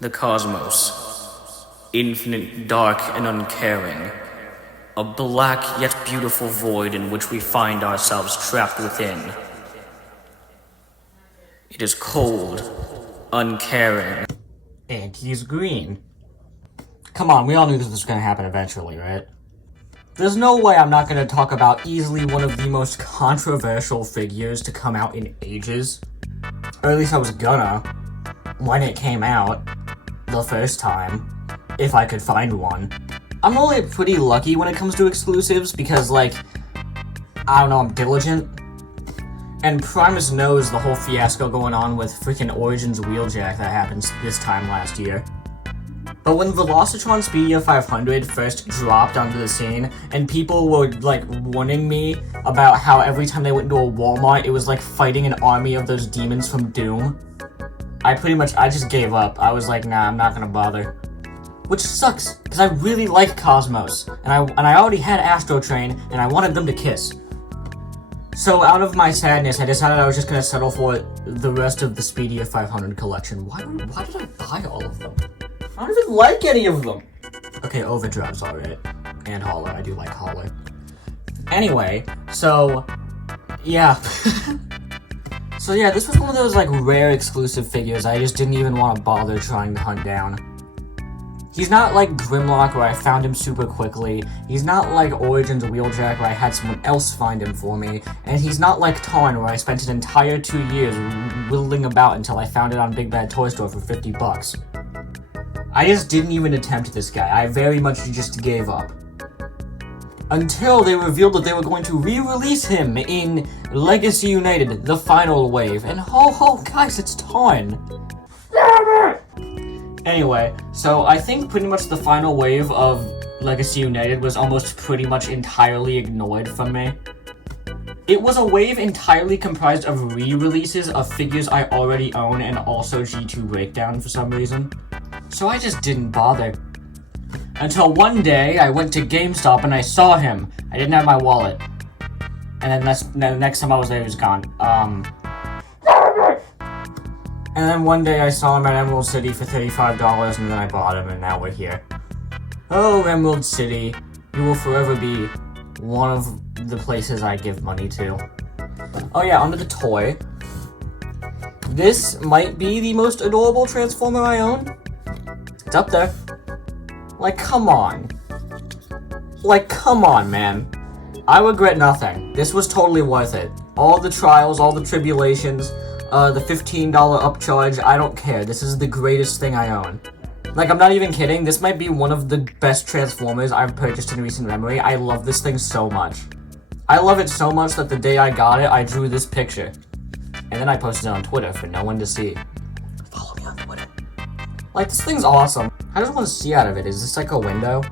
The cosmos, infinite, dark, and uncaring. A black yet beautiful void in which we find ourselves trapped within. It is cold, uncaring. And he's green. Come on, we all knew this was gonna happen eventually, right? There's no way I'm not gonna talk about easily one of the most controversial figures to come out in ages. Or at least I was gonna, when it came out, the first time, if I could find one. I'm only pretty lucky when it comes to exclusives because, like, I don't know, I'm diligent. And Primus knows the whole fiasco going on with freaking Origins Wheeljack that happened this time last year. But when Velocitron Speedia 500 first dropped onto the scene, and people were, like, warning me about how every time they went into a Walmart, it was like fighting an army of those demons from Doom, I just gave up. I was like, nah, I'm not gonna bother. Which sucks, because I really like Cosmos, and I already had Astro Train, and I wanted them to kiss. So out of my sadness, I decided I was just gonna settle for the rest of the Speedia 500 collection. Why did I buy all of them? I don't even like any of them. Okay, Overdrive's alright. And Holler, I do like Holler. Anyway, so, yeah. So yeah, this was one of those, like, rare exclusive figures I just didn't even want to bother trying to hunt down. He's not like Grimlock, where I found him super quickly. He's not like Origins Wheeljack, where I had someone else find him for me. And he's not like Tarn, where I spent an entire 2 years whittling about until I found it on Big Bad Toy Store for $50. I just didn't even attempt this guy. I very much just gave up. Until they revealed that they were going to re-release him in Legacy United, the final wave. And ho, guys, it's Tarn. Anyway, so I think pretty much the final wave of Legacy United was almost pretty much entirely ignored from me. It was a wave entirely comprised of re-releases of figures I already own and also G2 Breakdown for some reason. So I just didn't bother. Until one day, I went to GameStop and I saw him. I didn't have my wallet. And then the next time I was there, he was gone. And then one day I saw him at Emerald City for $35 and then I bought him and now we're here. Oh, Emerald City, you will forever be one of the places I give money to. Oh yeah, onto the toy. This might be the most adorable Transformer I own. It's up there. Like, come on. Like, come on, man. I regret nothing. This was totally worth it. All the trials, all the tribulations, the $15 upcharge, I don't care. This is the greatest thing I own. Like, I'm not even kidding. This might be one of the best Transformers I've purchased in recent memory. I love this thing so much. I love it so much that the day I got it, I drew this picture. And then I posted it on Twitter for no one to see. Follow me on Twitter. Like, this thing's awesome. I just want to see out of it. Is this like a window?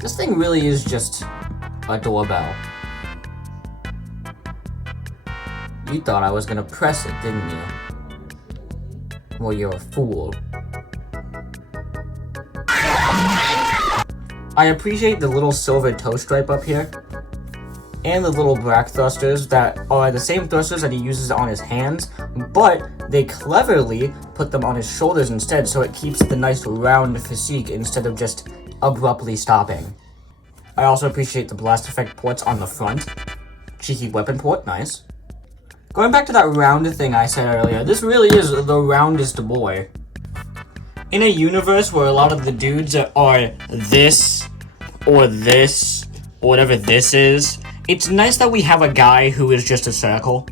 This thing really is just a doorbell. You thought I was gonna press it, didn't you? Well, you're a fool. I appreciate the little silver toe stripe up here. And the little black thrusters that are the same thrusters that he uses on his hands, but they cleverly put them on his shoulders instead, so it keeps the nice round physique instead of just abruptly stopping. I also appreciate the blast effect ports on the front. Cheeky weapon port, nice. Going back to that round thing I said earlier, this really is the roundest boy. In a universe where a lot of the dudes are this, or whatever this is, it's nice that we have a guy who is just a circle.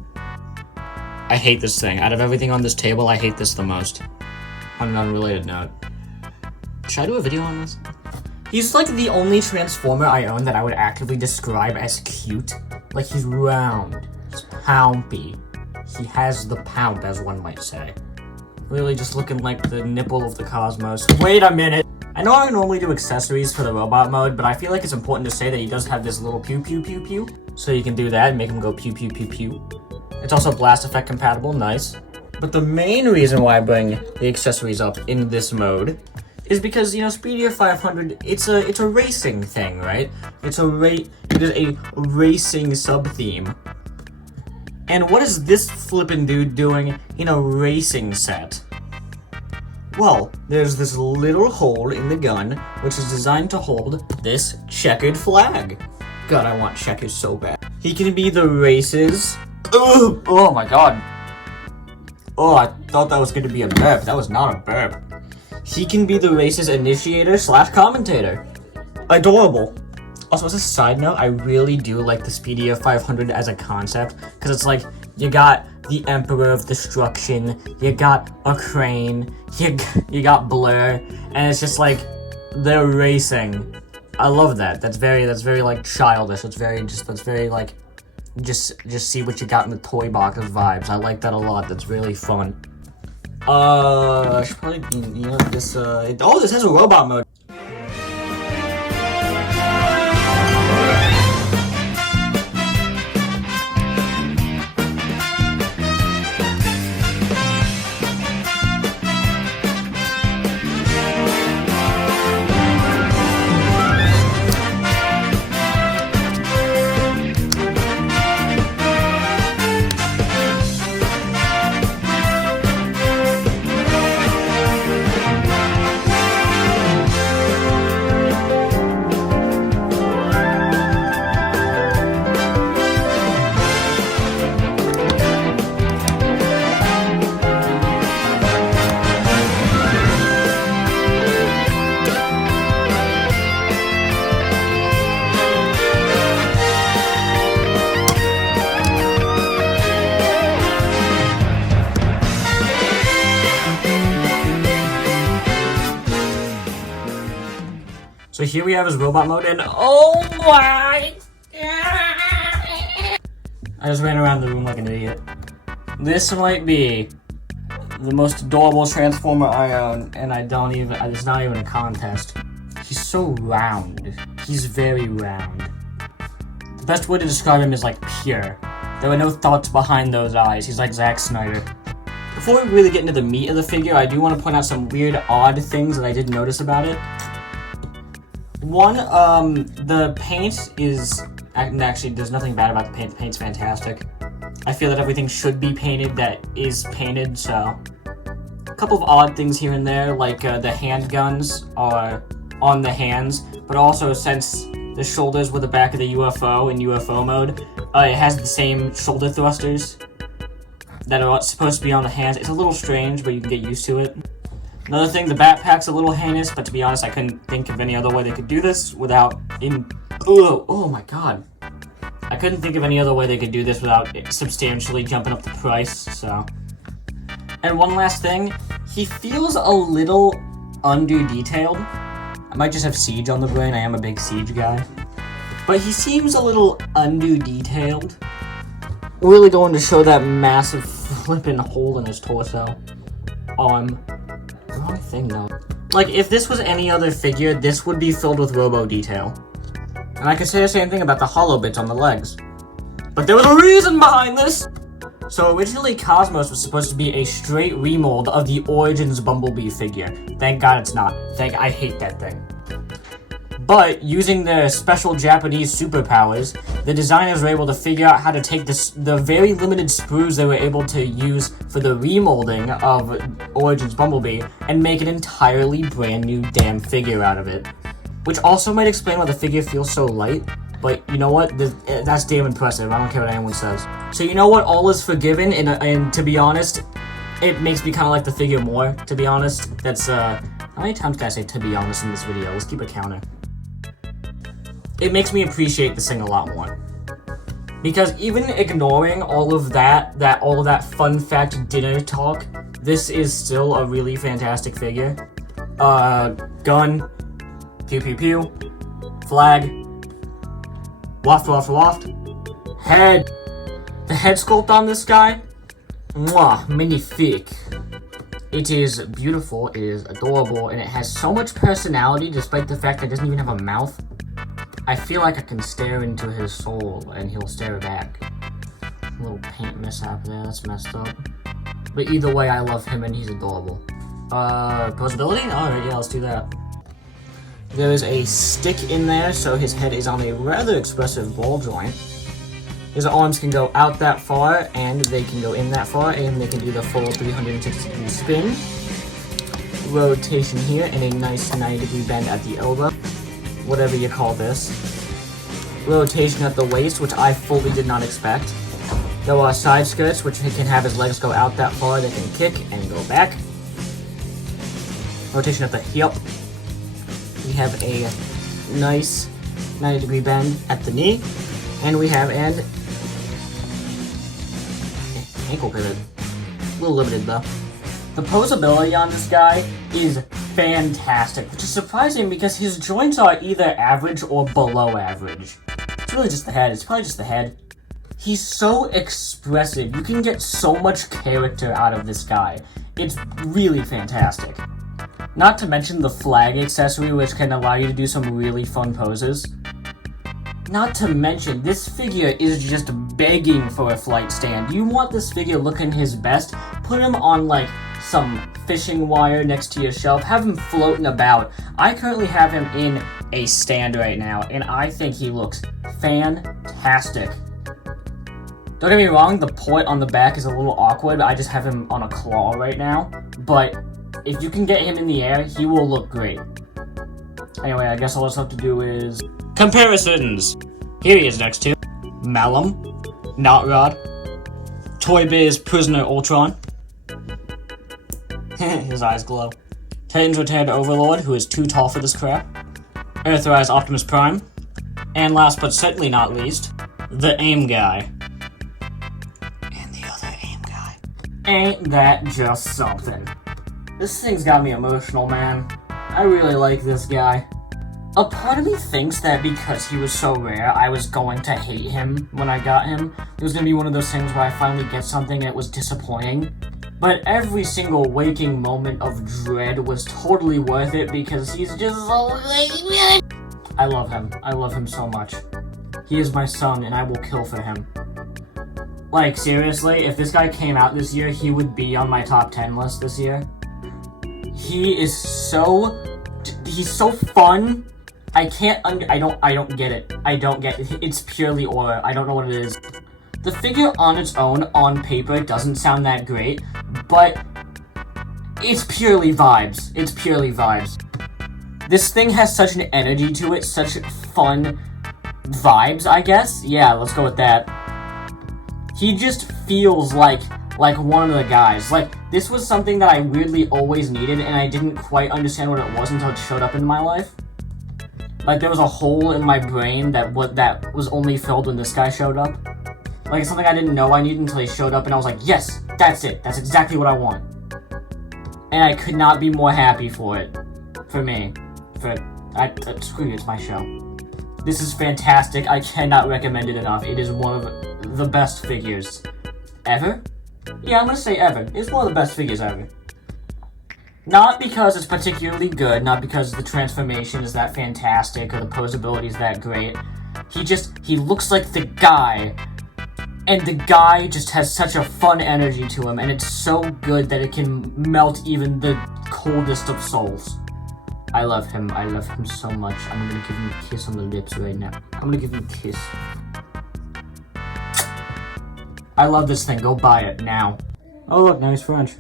I hate this thing. Out of everything on this table, I hate this the most. On an unrelated note. Should I do a video on this? He's like the only Transformer I own that I would actively describe as cute. Like, he's round. He's poumpy. He has the poump, as one might say. Really just looking like the nipple of the cosmos. Wait a minute! I know I normally do accessories for the robot mode, but I feel like it's important to say that he does have this little pew pew pew pew. So you can do that and make him go pew pew pew pew. It's also blast effect compatible, nice. But the main reason why I bring the accessories up in this mode is because, you know, Speedia 500, it's a racing thing, right? It is a racing sub-theme. And what is this flippin' dude doing in a racing set? Well, there's this little hole in the gun, which is designed to hold this checkered flag. God, I want checkers so bad. He can be the race's... Ugh! Oh my god. Oh, I thought that was going to be a burp. That was not a burp. He can be the race's initiator / commentator. Adorable. Also, as a side note, I really do like the Speedia 500 as a concept, because it's like, you got the Emperor of Destruction, you got a crane, you got Blur, and it's just like, they're racing. I love that. That's very like childish. It's very like, just see what you got in the toy box of vibes. I like that a lot. That's really fun. I should probably, this has a robot mode. So here we have his robot mode, and oh my! I just ran around the room like an idiot. This might be the most adorable Transformer I own, and it's not even a contest. He's so round. He's very round. The best way to describe him is like pure. There are no thoughts behind those eyes. He's like Zack Snyder. Before we really get into the meat of the figure, I do want to point out some weird, odd things that I did notice about it. One, the paint is... Actually, there's nothing bad about the paint. The paint's fantastic. I feel that everything should be painted that is painted, so... A couple of odd things here and there, like the handguns are on the hands, but also since the shoulders were the back of the UFO in UFO mode, it has the same shoulder thrusters that are supposed to be on the hands. It's a little strange, but you can get used to it. Another thing, the backpack's a little heinous, but to be honest, I couldn't think of any other way they could do this without oh my god. I couldn't think of any other way they could do this without substantially jumping up the price, so. And one last thing, he feels a little under-detailed. I might just have Siege on the brain, I am a big Siege guy. But he seems a little under-detailed. Really going to show that massive flippin' hole in his torso. Wrong thing though. Like, if this was any other figure, this would be filled with robo detail. And I could say the same thing about the hollow bits on the legs. But there was a reason behind this! So originally Cosmos was supposed to be a straight remold of the Origins Bumblebee figure. Thank God it's not. I hate that thing. But using their special Japanese superpowers, the designers were able to figure out how to take the very limited sprues they were able to use for the remolding of Origins Bumblebee and make an entirely brand new damn figure out of it. Which also might explain why the figure feels so light, but you know what? That's damn impressive. I don't care what anyone says. So you know what? All is forgiven, and to be honest, it makes me kind of like the figure more, to be honest. That's, how many times can I say to be honest in this video? Let's keep a counter. It makes me appreciate this thing a lot more. Because even ignoring all of that fun fact dinner talk, this is still a really fantastic figure. Gun, pew pew pew, flag, waft waft waft, head. The head sculpt on this guy, mwah, magnifique. It is beautiful, it is adorable, and it has so much personality despite the fact that it doesn't even have a mouth. I feel like I can stare into his soul, and he'll stare back. A little paint mishap there, that's messed up. But either way, I love him, and he's adorable. Posability? Alright, yeah, let's do that. There is a stick in there, so his head is on a rather expressive ball joint. His arms can go out that far, and they can go in that far, and they can do the full 360-degree spin. rotation here and a nice 90-degree bend at the elbow, whatever you call this. Rotation at the waist, which I fully did not expect. There are side skirts, which he can have his legs go out that far, they can kick and go back. Rotation at the hip. We have a nice 90-degree bend at the knee, and we have an ankle pivot. A little limited though. The posability on this guy is fantastic, which is surprising because his joints are either average or below average. It's really just the head. It's probably just the head. He's so expressive. You can get so much character out of this guy. It's really fantastic. Not to mention the flag accessory, which can allow you to do some really fun poses. Not to mention, this figure is just begging for a flight stand. You want this figure looking his best, put him on, like, some fishing wire next to your shelf, have him floating about. I currently have him in a stand right now, and I think he looks fantastic. Don't get me wrong, the port on the back is a little awkward. I just have him on a claw right now, but if you can get him in the air, he will look great. Anyway, I guess all that's left to do is comparisons. Here he is next to Malum, Notrod, Toy Biz Prisoner Ultron. His eyes glow. Titan's Retired Overlord, who is too tall for this crap. Earthrise Optimus Prime. And last but certainly not least, the AIM guy. And the other AIM guy. Ain't that just something? This thing's got me emotional, man. I really like this guy. A part of me thinks that because he was so rare, I was going to hate him when I got him. It was going to be one of those things where I finally get something and it was disappointing. But every single waking moment of dread was totally worth it because he's just so... I love him. I love him so much. He is my son and I will kill for him. Like, seriously, if this guy came out this year, he would be on my top 10 list this year. He is so... He's so fun. I don't get it. I don't get it. It's purely aura. I don't know what it is. The figure on its own, on paper, doesn't sound that great, but it's purely vibes. It's purely vibes. This thing has such an energy to it, such fun vibes, I guess? Yeah, let's go with that. He just feels like one of the guys. Like, this was something that I weirdly always needed, and I didn't quite understand what it was until it showed up in my life. Like, there was a hole in my brain that was only filled when this guy showed up. Like, it's something I didn't know I needed until he showed up, and I was like, yes, that's it. That's exactly what I want. And I could not be more happy for it. For me. Screw you, it's my show. This is fantastic. I cannot recommend it enough. It is one of the best figures ever. Yeah, I'm gonna say ever. It's one of the best figures ever. Not because it's particularly good, not because the transformation is that fantastic or the posability is that great. He looks like the guy, and the guy just has such a fun energy to him, and it's so good that it can melt even the coldest of souls. I love him so much. I'm gonna give him a kiss on the lips right now. I'm gonna give him a kiss. I love this thing, go buy it, now. Oh look, now he's French.